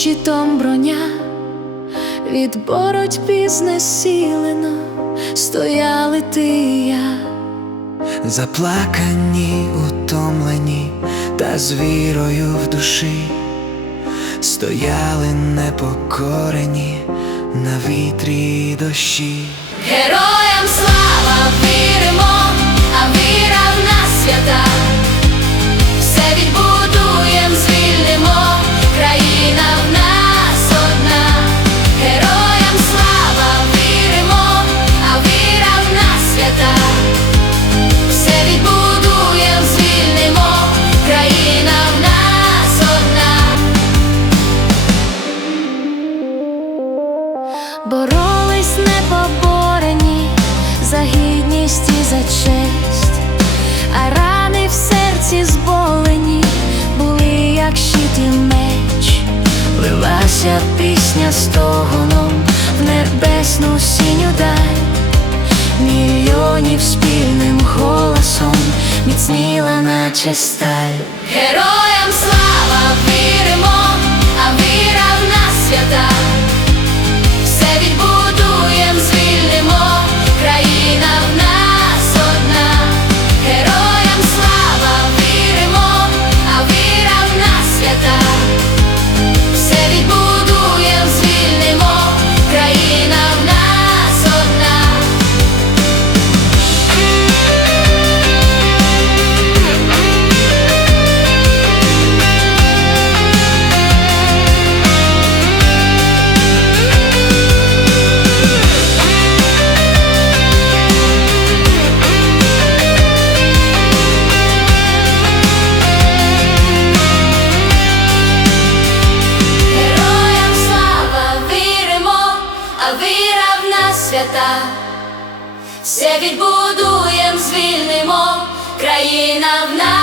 щитом броня, від боротьби знесилено стояли ти і я. Заплакані, утомлені та з вірою в душі, стояли непокорені на вітрі дощі. Героям слава Боролись непоборені за гідність і за честь, а рани в серці зболені були, як щит і меч, лилася пісня стогоном в небесну синю даль, мільйонів спільним голосом міцніла наче сталь. Героям слава віримо, а віра в нас свята. Свята. Все відбудуєм, звільнимо, країна в нас